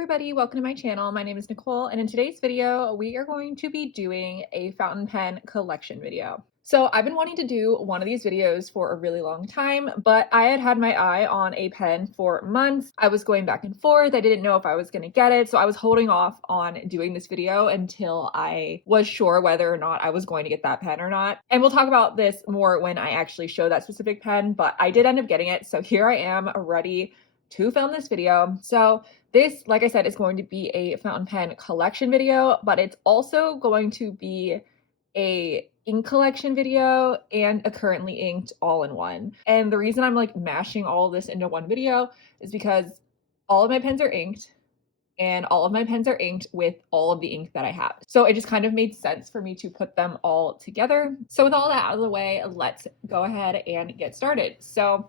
everybody, welcome to my channel. My name is Nicole, and in today's video, we are going to be doing a fountain pen collection video. So I've been wanting to do one of these videos for a really long time, but I had my eye on a pen for months. I was going back and forth. I didn't know if I was going to get it, so I was holding off on doing this video until I was sure whether or not I was going to get that pen or not. And we'll talk about this more when I actually show that specific pen, but I did end up getting it, so here I am ready to film this video. So this, like I said, is going to be a fountain pen collection video, but it's also going to be a ink collection video and a currently inked all-in-one. And the reason I'm like mashing all of this into one video is because all of my pens are inked and all of my pens are inked with all of the ink that I have. So it just kind of made sense for me to put them all together. So with all that out of the way, let's go ahead and get started. So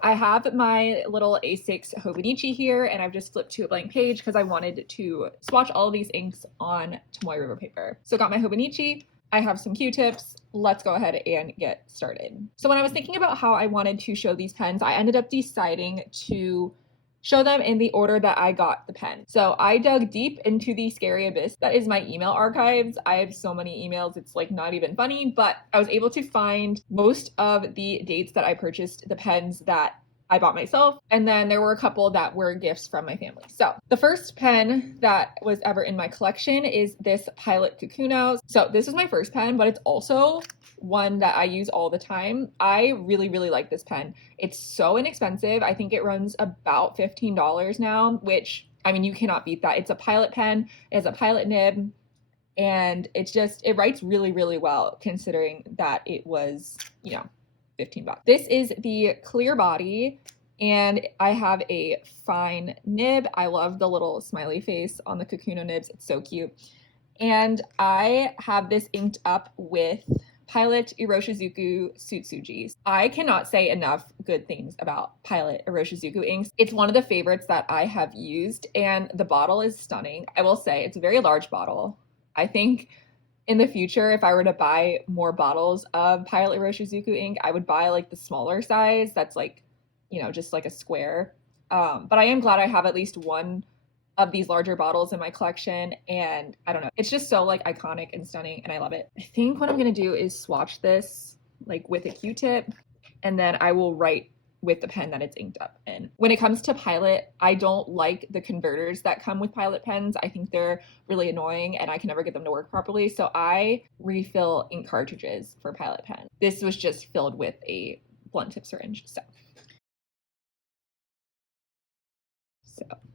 I have my little A6 Hobonichi here, and I've just flipped to a blank page because I wanted to swatch all of these inks on Tomoe River paper. So got my Hobonichi, I have some Q-tips, let's go ahead and get started. So when I was thinking about how I wanted to show these pens, I ended up deciding to show them in the order that I got the pen. So I dug deep into the scary abyss that is my email archives. I have so many emails, it's like not even funny, but I was able to find most of the dates that I purchased the pens that I bought myself, and then there were a couple that were gifts from my family. So the first pen that was ever in my collection is this Pilot Kakuno. So this is my first pen, but it's also one that I use all the time. I really like this pen. It's so inexpensive. I think it runs about $15 now, which, I mean, you cannot beat that. It's a Pilot pen, it has a Pilot nib, and it writes really well considering that it was, you know, 15 bucks. This is the clear body, and I have a fine nib. I love the little smiley face on the Kakuno nibs. It's so cute. And I have this inked up with Pilot Iroshizuku Tsutsuji. I cannot say enough good things about Pilot Iroshizuku inks. It's one of the favorites that I have used, and the bottle is stunning. I will say it's a very large bottle. I think in the future, if I were to buy more bottles of Pilot Iroshizuku ink, I would buy like the smaller size that's like, you know, just like a square. But I am glad I have at least one of these larger bottles in my collection, and I don't know, it's just so like iconic and stunning, and I love it. I think what I'm gonna do is swatch this like with a Q-tip, and then I will write with the pen that it's inked up in. When it comes to Pilot, I don't like the converters that come with Pilot pens. I think they're really annoying and I can never get them to work properly. So I refill ink cartridges for Pilot pen. This was just filled with a blunt tip syringe. So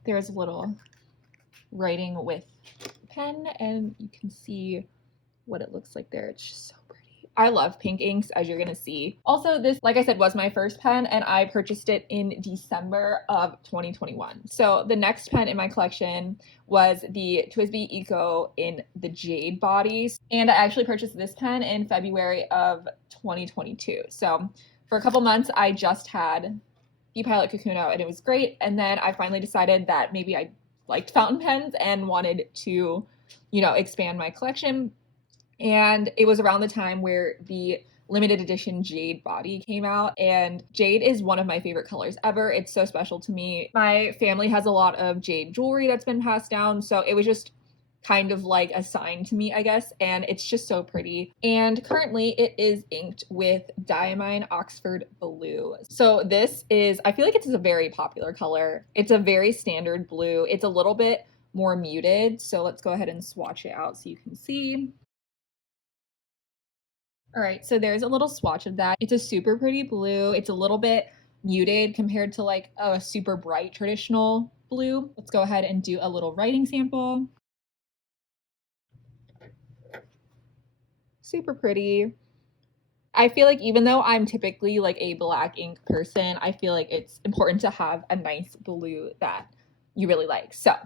there's a little writing with the pen, and you can see what it looks like there. It's just so pretty. I love pink inks, as you're gonna see. Also, this, like I said, was my first pen, and I purchased it in December of 2021. So the next pen in my collection was the Twisbee Eco in the jade bodies, and I actually purchased this pen in February of 2022. So for a couple months, I just had the Pilot Kakuno, and it was great. And then I finally decided that maybe I liked fountain pens and wanted to, you know, expand my collection. And it was around the time where the limited edition jade body came out, and jade is one of my favorite colors ever. It's so special to me. My family has a lot of jade jewelry that's been passed down, so it was just kind of like a sign to me, I guess, and it's just so pretty. And currently it is inked with Diamine Oxford Blue. So this is, I feel like it's a very popular color. It's a very standard blue. It's a little bit more muted, so let's go ahead and swatch it out so you can see. All right, so there's a little swatch of that. It's a super pretty blue. It's a little bit muted compared to like a super bright traditional blue. Let's go ahead and do a little writing sample. Super pretty. I feel like even though I'm typically like a black ink person, I feel like it's important to have a nice blue that you really like. So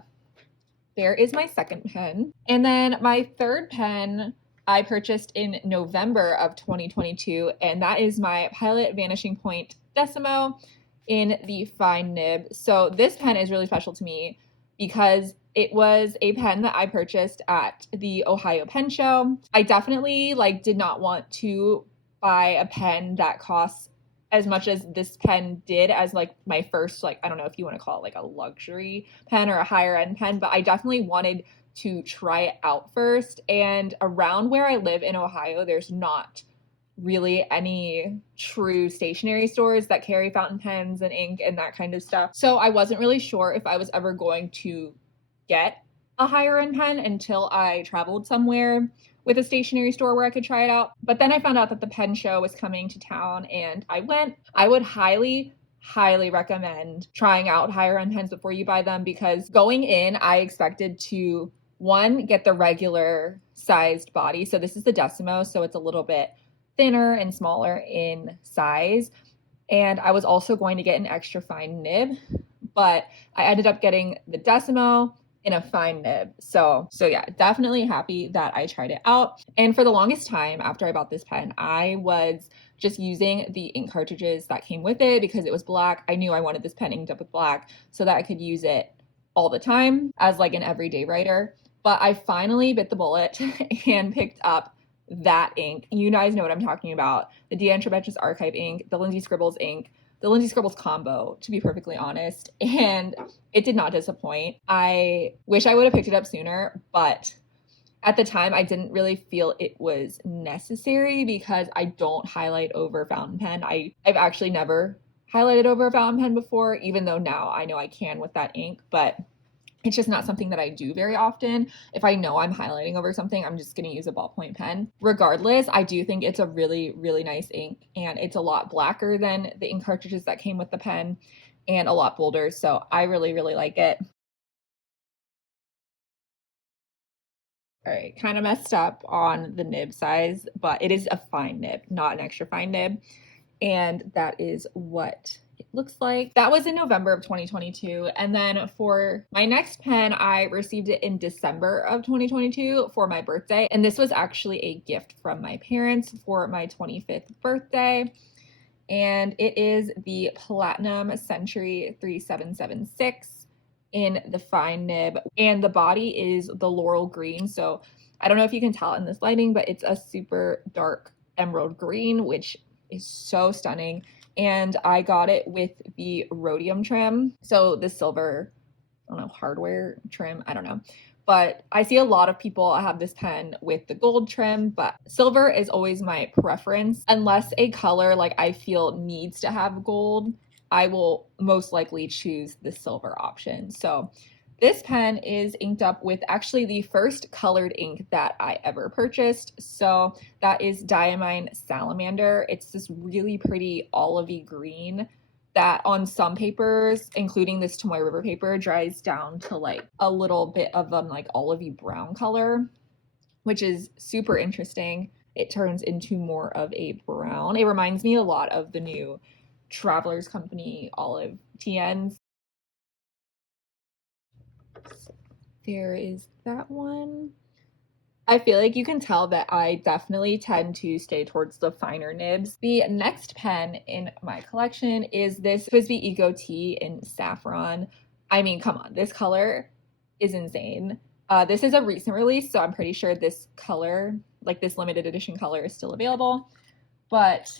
there is my second pen. And then my third pen I purchased in November of 2022, and that is my Pilot Vanishing Point Decimo in the fine nib. So this pen is really special to me because it was a pen that I purchased at the Ohio Pen Show. I definitely like did not want to buy a pen that costs as much as this pen did as like my first, like, I don't know if you want to call it like a luxury pen or a higher end pen, but I definitely wanted to try it out first. And around where I live in Ohio, there's not really any true stationery stores that carry fountain pens and ink and that kind of stuff. So I wasn't really sure if I was ever going to get a higher end pen until I traveled somewhere with a stationery store where I could try it out. But then I found out that the pen show was coming to town and I went. I would highly recommend trying out higher end pens before you buy them, because going in, I expected to, one, get the regular sized body. So this is the Decimo, so it's a little bit thinner and smaller in size. And I was also going to get an extra fine nib, but I ended up getting the Decimo in a fine nib. So yeah, definitely happy that I tried it out. And for the longest time after I bought this pen, I was just using the ink cartridges that came with it because it was black. I knew I wanted this pen inked up with black so that I could use it all the time as like an everyday writer. But I finally bit the bullet and picked up that ink. You guys know what I'm talking about. The D'Entrebeches Archive ink, the Lindsay Scribbles ink, the Lindsay Scribbles combo, to be perfectly honest. And it did not disappoint. I wish I would have picked it up sooner, but at the time I didn't really feel it was necessary because I don't highlight over fountain pen. I've actually never highlighted over a fountain pen before, even though now I know I can with that ink, but it's just not something that I do very often. If I know I'm highlighting over something, I'm just going to use a ballpoint pen. Regardless, I do think it's a really, really nice ink, and it's a lot blacker than the ink cartridges that came with the pen and a lot bolder. So I really, really like it. All right, kind of messed up on the nib size, but it is a fine nib, not an extra fine nib. And that is what it looks like. That was in November of 2022. And then for my next pen, I received it in December of 2022 for my birthday. And this was actually a gift from my parents for my 25th birthday. And it is the Platinum Century 3776 in the fine nib. And the body is the laurel green. So I don't know if you can tell in this lighting, but it's a super dark emerald green, which is so stunning. And I got it with the rhodium trim, so the silver, I don't know, hardware trim, I don't know. But I see a lot of people have this pen with the gold trim, but silver is always my preference. Unless a color like I feel needs to have gold, I will most likely choose the silver option. So this pen is inked up with actually the first colored ink that I ever purchased. So that is Diamine Salamander. It's this really pretty olivey green that on some papers, including this Tomoe River paper, dries down to like a little bit of like olivey brown color, which is super interesting. It turns into more of a brown. It reminds me a lot of the new Travelers Company olive TNs. There is that one. I feel like you can tell that I definitely tend to stay towards the finer nibs. The next pen in my collection is this Twisbee Eco Tea in Saffron. I mean, come on, this color is insane. This is a recent release, so I'm pretty sure this color, like this limited edition color, is still available. But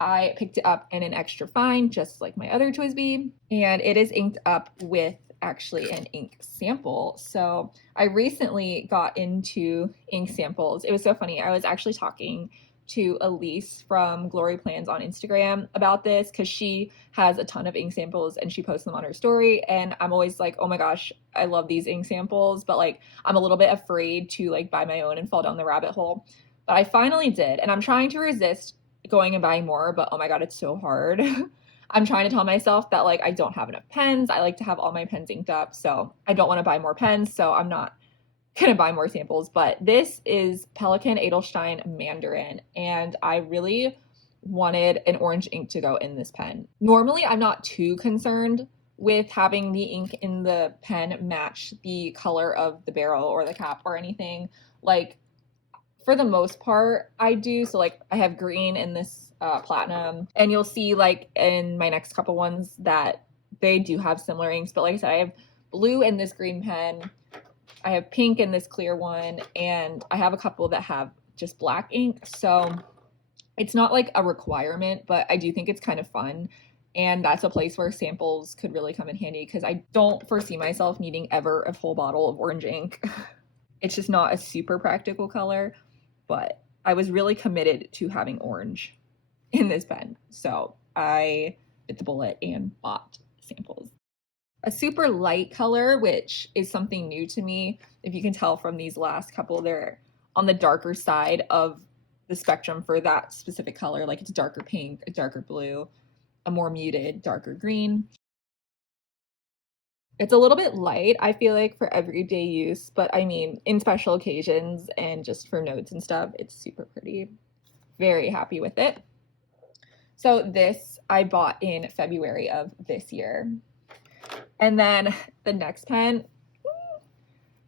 I picked it up in an extra fine, just like my other Twisbee, and it is inked up with actually an ink sample. So I recently got into ink samples. It was so funny. I was actually talking to Elise from Glory Plans on Instagram about this because she has a ton of ink samples and she posts them on her story. And I'm always like, oh my gosh, I love these ink samples, but like I'm a little bit afraid to like buy my own and fall down the rabbit hole. But I finally did, and I'm trying to resist going and buying more, but oh my god, it's so hard. I'm trying to tell myself that like I don't have enough pens. I like to have all my pens inked up, so I don't want to buy more pens, so I'm not gonna buy more samples. But this is Pelican Edelshine Mandarin, and I really wanted an orange ink to go in this pen. Normally, I'm not too concerned with having the ink in the pen match the color of the barrel or the cap or anything. Like, for the most part, I do. So like I have green in this platinum, and you'll see like in my next couple ones that they do have similar inks. But like I said, I have blue in this green pen, I have pink in this clear one, and I have a couple that have just black ink. So It's not like a requirement, but I do think it's kind of fun. And that's a place where samples could really come in handy because I don't foresee myself needing ever a full bottle of orange ink. It's just not a super practical color, but I was really committed to having orange in this pen. So I bit the bullet and bought samples. A super light color, which is something new to me. If you can tell from these last couple, they're on the darker side of the spectrum for that specific color. Like it's darker pink, a darker blue, a more muted, darker green. It's a little bit light, I feel like, for everyday use, but I mean, in special occasions and just for notes and stuff, it's super pretty. Very happy with it. So this I bought in February of this year. And then the next pen,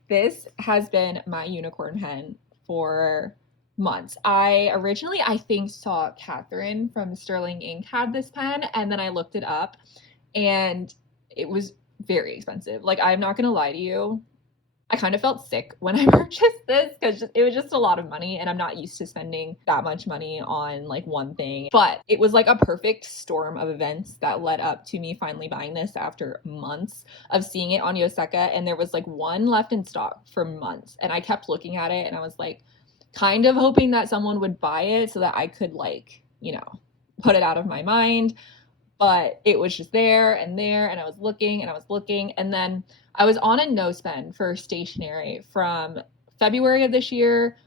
this has been my unicorn pen for months. I originally, I think, saw Catherine from Sterling Ink had this pen, and then I looked it up, and it was very expensive. Like, I'm not gonna lie to you, I kind of felt sick when I purchased this because it was just a lot of money, and I'm not used to spending that much money on like one thing. But it was like a perfect storm of events that led up to me finally buying this after months of seeing it on Yoseka, and there was like one left in stock for months, and I kept looking at it and I was like kind of hoping that someone would buy it so that I could like, you know, put it out of my mind. But it was just there, and I was looking and I was looking, and then I was on a no spend for stationery from February of this year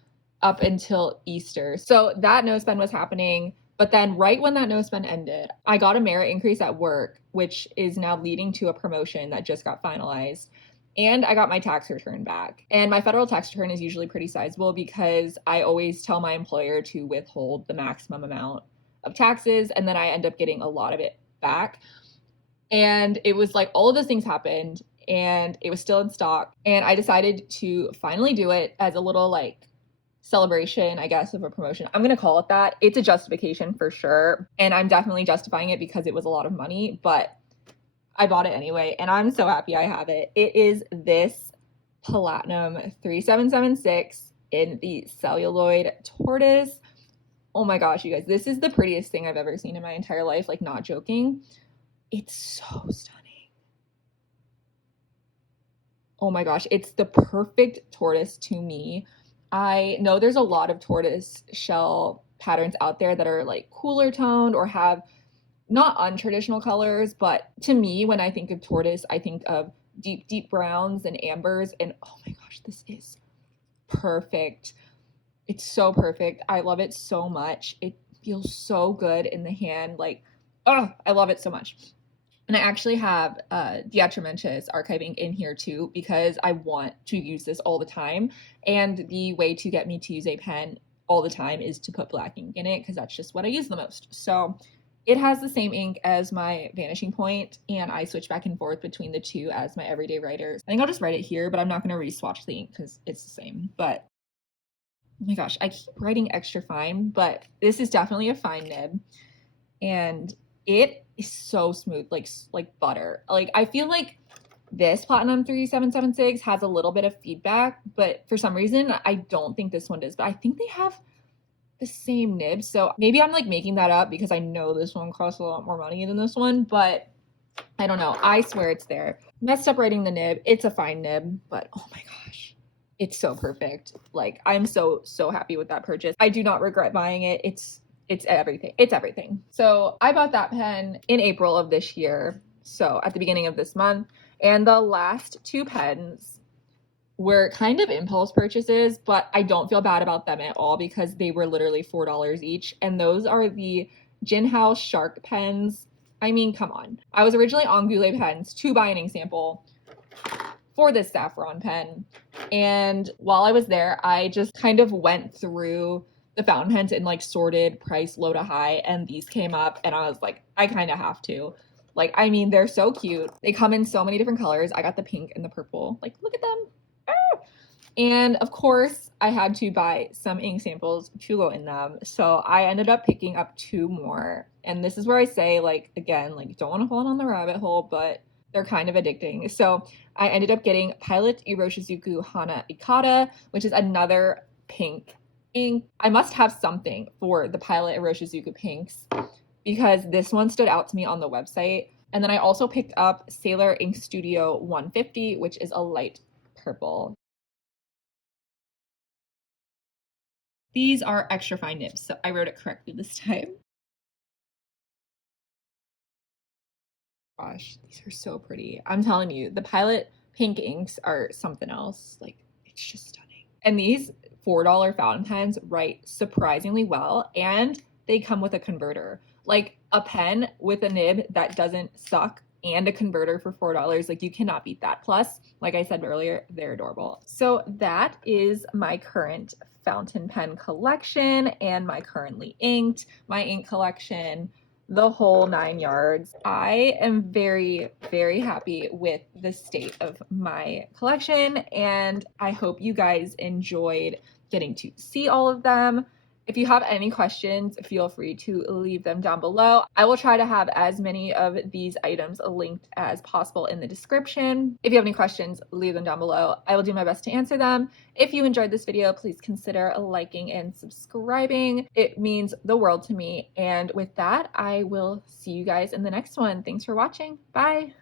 up until Easter. So that no spend was happening, but then right when that no spend ended, I got a merit increase at work, which is now leading to a promotion that just got finalized. And I got my tax return back. And my federal tax return is usually pretty sizable because I always tell my employer to withhold the maximum amount of taxes, and then I end up getting a lot of it back. And it was like all of those things happened and it was still in stock, and I decided to finally do it as a little like celebration, I guess, of a promotion. I'm gonna call it that. It's a justification for sure, and I'm definitely justifying it because it was a lot of money, but I bought it anyway, and I'm so happy I have it. It is this Platinum 3776 in the Celluloid Tortoise. Oh my gosh, you guys, this is the prettiest thing I've ever seen in my entire life, like not joking. It's so stunning. Oh my gosh, it's the perfect tortoise to me. I know there's a lot of tortoise shell patterns out there that are like cooler toned or have not untraditional colors, but to me, when I think of tortoise, I think of deep, deep browns and ambers, and oh my gosh, this is perfect. It's so perfect. I love it so much. It feels so good in the hand. Like, oh, I love it so much. And I actually have Diatramentis archiving in here too because I want to use this all the time. And the way to get me to use a pen all the time is to put black ink in it because that's just what I use the most. So it has the same ink as my Vanishing Point, and I switch back and forth between the two as my everyday writer. I think I'll just write it here, but I'm not going to re-swatch the ink because it's the same. But oh my gosh, I keep writing extra fine, but this is definitely a fine nib. And it is so smooth, like butter. Like, I feel like this Platinum 3776 has a little bit of feedback, but for some reason, I don't think this one does. But I think they have the same nib. So maybe I'm like making that up because I know this one costs a lot more money than this one, but I don't know. I swear it's there. Messed up writing the nib. It's a fine nib, but oh my gosh. It's so perfect. Like, I'm so happy with that purchase. I do not regret buying it. It's everything. It's everything. So I bought that pen in April of this year. So at the beginning of this month. And the last two pens were kind of impulse purchases, but I don't feel bad about them at all because they were literally $4 each. And those are the Jinhao Shark pens. I mean, come on. I was originally on Goulet Pens to buy an ink sample for this saffron pen. And while I was there, I just kind of went through the fountain pens and like sorted price low to high, and these came up and I was like, I kind of have to. Like, I mean, they're so cute. They come in so many different colors. I got the pink and the purple. Like, look at them. Ah! And of course, I had to buy some ink samples to go in them. So I ended up picking up two more. And this is where I say, like, again, like, don't want to fall down the rabbit hole, but they're kind of addicting. So I ended up getting Pilot Iroshizuku Hana Ikata, which is another pink ink. I must have something for the Pilot Iroshizuku pinks because this one stood out to me on the website. And then I also picked up Sailor Ink Studio 150, which is a light purple. These are extra fine nibs, so I wrote it correctly this time. Gosh, these are so pretty. I'm telling you, the Pilot pink inks are something else. Like, it's just stunning. And these $4 fountain pens write surprisingly well, and they come with a converter. Like, a pen with a nib that doesn't suck and a converter for $4, like, you cannot beat that. Plus, like I said earlier, they're adorable. So that is my current fountain pen collection and my currently inked, my ink collection, the whole 9 yards. I am very, very happy with the state of my collection, and I hope you guys enjoyed getting to see all of them. If you have any questions, feel free to leave them down below. I will try to have as many of these items linked as possible in the description. If you have any questions, leave them down below. I will do my best to answer them. If you enjoyed this video, please consider liking and subscribing. It means the world to me. And with that, I will see you guys in the next one. Thanks for watching. Bye.